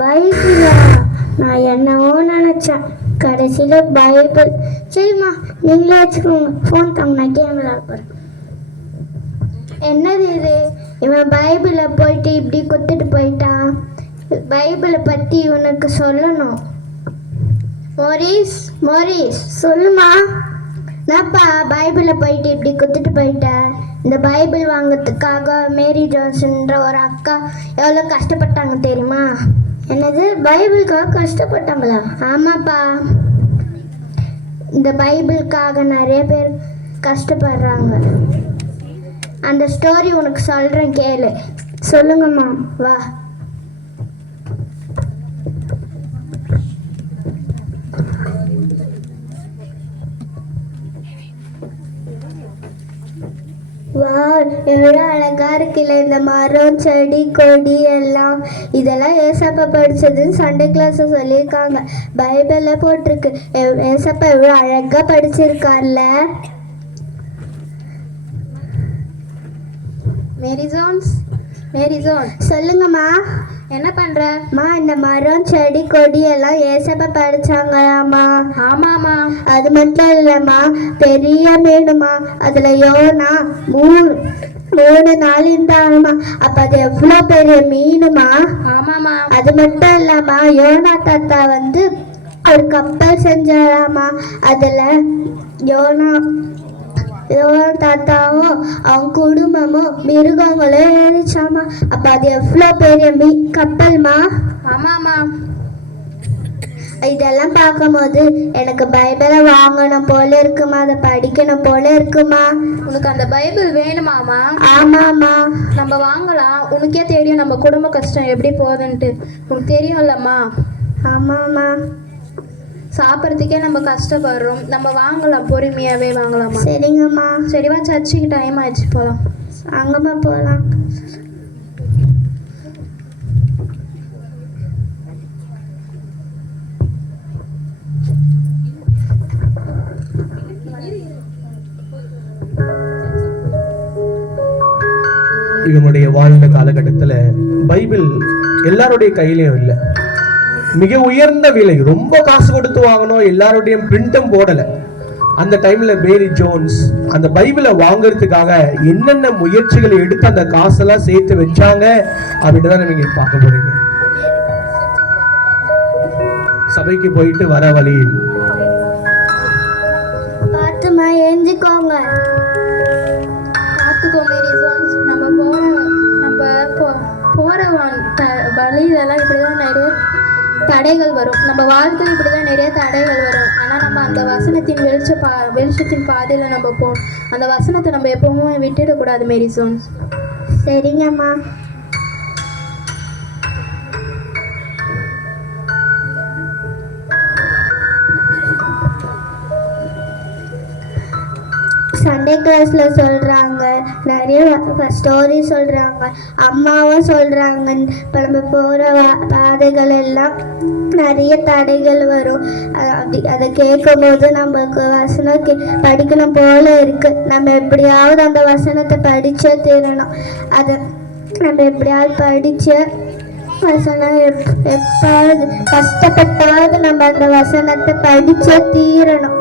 பைபிளா? நான் என்னவோ நினச்சேன், கடைசியில் பைபிள். சரிம்மா, நீங்களே வச்சுக்கோங்க. ஃபோன் தாங்க, நான் கேம் விளையாட போகிறேன். என்னது இது? இவன் பைபிளை போயிட்டு இப்படி கொடுத்துட்டு போயிட்டான். பைபிளை பற்றி இவனுக்கு சொல்லணும். மோரிஸ், மோரிஸ் சொல்லுமா. நான்ப்பா பைபிளை போயிட்டு இப்படி கொடுத்துட்டு போயிட்டேன். இந்த பைபிள் வாங்கிறதுக்காக மேரி ஜோன்ஸ்ன்ற ஒரு அக்கா எவ்வளோ கஷ்டப்பட்டாங்க தெரியுமா? என்னது, பைபிளுக்காக கஷ்டப்பட்டாங்களா? ஆமாப்பா, இந்த பைபிளுக்காக நிறைய பேர் கஷ்டப்படுறாங்க. அந்த ஸ்டோரி உனக்கு சொல்கிறேன், கேளு. சொல்லுங்கம்மா, வா. வா, எவ்வளோ அழகா இருக்குல்ல இந்த மரம், செடி, கொடி எல்லாம். இதெல்லாம் ஏசப்பா படிச்சதுன்னு சண்டே கிளாஸை சொல்லியிருக்காங்க. பைபிளில் போட்டிருக்கு. ஏசப்பா எவ்வளோ அழகா படிச்சிருக்கார்ல. மேரி ஜோன்ஸ், மேரி ஜோன், சொல்லுங்கம்மா. என்ன பண்றம்மா? இந்த மரம், செடி, கொடி எல்லாம் ஏசப்பா படிச்சாங்களாம்மா. ஆமாம்மா. அது மட்டும் இல்லைம்மா, பெரிய மீனுமா, அதுல யோனா மூணு நாள் இருந்தாங்கம்மா. அப்ப அது எவ்வளோ பெரிய மீனுமா. ஆமாம்மா. அது மட்டும் இல்லாம யோனா தாத்தா வந்து ஒரு கப்பல் செஞ்சாராமா. அதுல யோனா தாத்தாவும் அவங்க குடும்பமும் மிருகங்களும் ஏறிச்சாமா. அப்ப அது எவ்வளோ பெரிய கப்பல்மா. ஆமாம்மா. இதெல்லாம் பார்க்கும்போது எனக்கு பைபிளை வாங்கணும் போல இருக்குமா, அதை படிக்கணும் போல இருக்குமா. உனக்கு அந்த பைபிள் வேணுமாமா? ஆமாம்மா. நம்ம வாங்கலாம். உனக்கே தெரியும் நம்ம குடும்ப கஷ்டம் எப்படி போகுதுன்ட்டு. உனக்கு தெரியும்லம்மா. ஆமாம்மா. சாப்பிட்றதுக்கே நம்ம கஷ்டப்படுறோம். நம்ம வாங்கலாம், பொறுமையாவே வாங்கலாமா? சரிங்கம்மா. சரிவா, சர்ச்சுக்கு டைம் ஆயிடுச்சு, போகலாம். அங்கம்மா போகலாம். இவனுடைய வாழ்ந்த காலகட்டத்தில் பைபிள் எல்லாருடைய கையிலையும் இல்லை. மிக உயர்ந்த விலை, ரொம்ப காசு கொடுத்து வாங்கணும், எல்லாருடைய பிரிண்டும் போடலை. அந்த டைம்ல மேரி ஜோன்ஸ் அந்த பைபிளை வாங்குறதுக்காக என்னென்ன முயற்சிகளை எடுத்து அந்த காசெல்லாம் சேர்த்து வச்சாங்க அப்படின்னு தான் நீங்க பார்க்க போறீங்க. சபைக்கு போயிட்டு வர வழியில் பார்த்துமா, எழுந்துக்கோங்க. பார்த்துக்கோ மேரி ஜோன்ஸ். போற வழியிலலாம் இப்படிதான் நிறைய தடைகள் வரும். நம்ம வாழ்க்கையில் இப்படிதான் நிறைய தடைகள் வரும். ஆனால் நம்ம அந்த வசனத்தின் வெளிச்சத்தின் பாதையில் நம்ம அந்த வசனத்தை நம்ம எப்பவும் விட்டுடக்கூடாது மேரி ஜோன்ஸ். சரிங்கம்மா. சண்டே கிளாஸ்ல சொல்றாங்க, நிறைய ஸ்டோரி சொல்றாங்க, அம்மாவும் சொல்றாங்க. இப்போ நம்ம போகிற பாதைகள் எல்லாம் நிறைய தடைகள் வரும். அதை கேட்கும் போது நம்மளுக்கு வசனம் படிக்கணும் போல இருக்கு. நம்ம எப்படியாவது அந்த வசனத்தை படிச்சே தீரணும். அதை நம்ம எப்படியாவது படிச்ச வசனம் எப்பாவது கஷ்டப்பட்டாவது நம்ம அந்த வசனத்தை படிச்சே தீரணும்.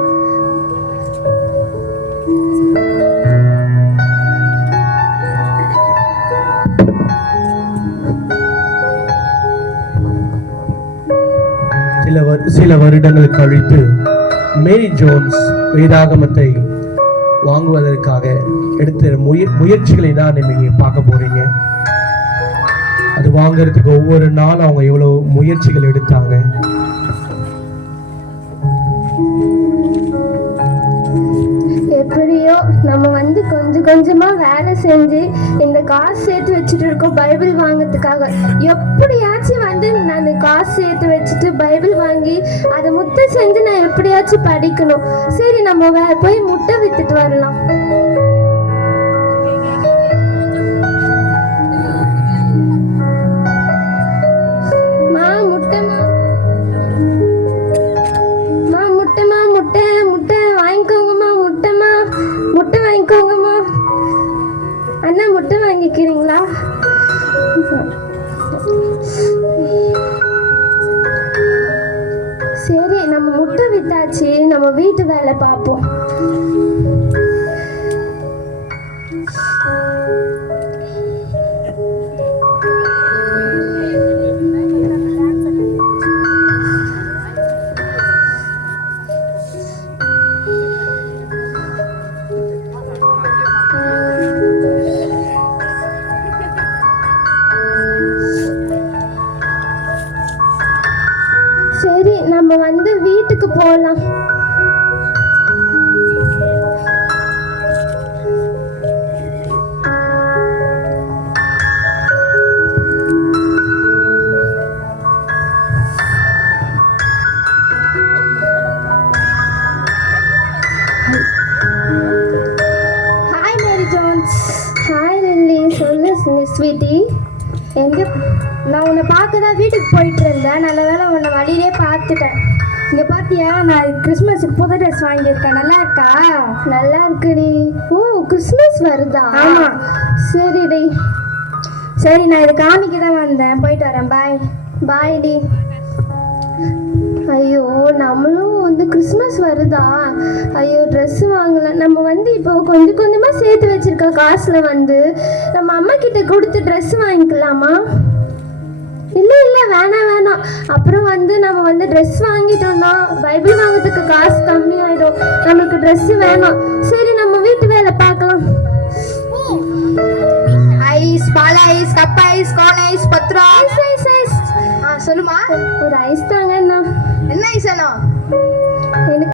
சில வருடங்கள் கழித்து மேரி ஜோன்ஸ் வேதாகமத்தை வாங்குவதற்காக எடுத்த முயற்சிகளை தான் நீங்க பார்க்க போறீங்க. அது வாங்குறதுக்கு ஒவ்வொரு நாளும் அவங்க எவ்வளவு முயற்சிகள் எடுத்தாங்க. எப்படியோ நம்ம கொஞ்சம் கொஞ்சமா வேலை செஞ்சு இந்த காசு சேர்த்து வச்சுட்டு இருக்கோம் பைபிள் வாங்கிறதுக்காக. எப்படியாச்சும் நான் அந்த காசு சேர்த்து வச்சுட்டு பைபிள் வாங்கி அதை முட்டை செஞ்சு நான் எப்படியாச்சும் படிக்கணும். சரி, நம்ம போய் முட்டை வித்துட்டு வரலாம். வாங்கிக்கிறீங்களா? நம்ம வீட்டு வேலை பார்ப்போம். சரி, நம்ம வந்து வீட்டுக்கு போகலாம். Hi Mary Jones. Hi Lily. சொல்லு ஸ்வீட்டி. எங்கே? நான் உன்னை பார்க்க தான் வீட்டுக்கு போயிட்டு இருந்தேன். நல்ல வேளை உன்னை வழியிலே பார்த்துட்டேன். இங்கே பார்த்தியா, நான் கிறிஸ்மஸுக்கு புது ட்ரெஸ் வாங்கியிருக்கேன். நல்லா இருக்கா? நல்லா இருக்குடி. ஓ, கிறிஸ்மஸ் வருதா? ஆமாம். சரிடி. சரி, நான் இதை காமிக்க தான் வந்தேன். போயிட்டு வரேன். பாய். பாய்டி. ஐயோ, நம்மளும் வந்து கிறிஸ்மஸ் வருதா? ஐயோ, ட்ரெஸ் வாங்கல. நம்ம வந்து இப்போ கொஞ்சம் கொஞ்சமாக சேர்த்து வச்சிருக்க காசில் வந்து நம்ம அம்மா கிட்ட கொடுத்து ட்ரெஸ் வாங்கிக்கலாமா? இல்லை இல்லை, வேணாம் வேணாம். அப்புறம் வந்து நம்ம வந்து ட்ரெஸ் வாங்கிட்டோம்னா பைபிள் வாங்கிறதுக்கு காசு கம்மியாயிடும். நமக்கு ட்ரெஸ் வேணாம். சரி, நம்ம வீட்டு வேலை பார்க்கலாம். ஐஸ், பால் ice, cup ice, cone ice, 10 ரூபா. Ice ice ice. சொல்லுமா. ஒரு ஐஸ் தாங்க. என்ன ஐஸ் வேணும்? எனக்கு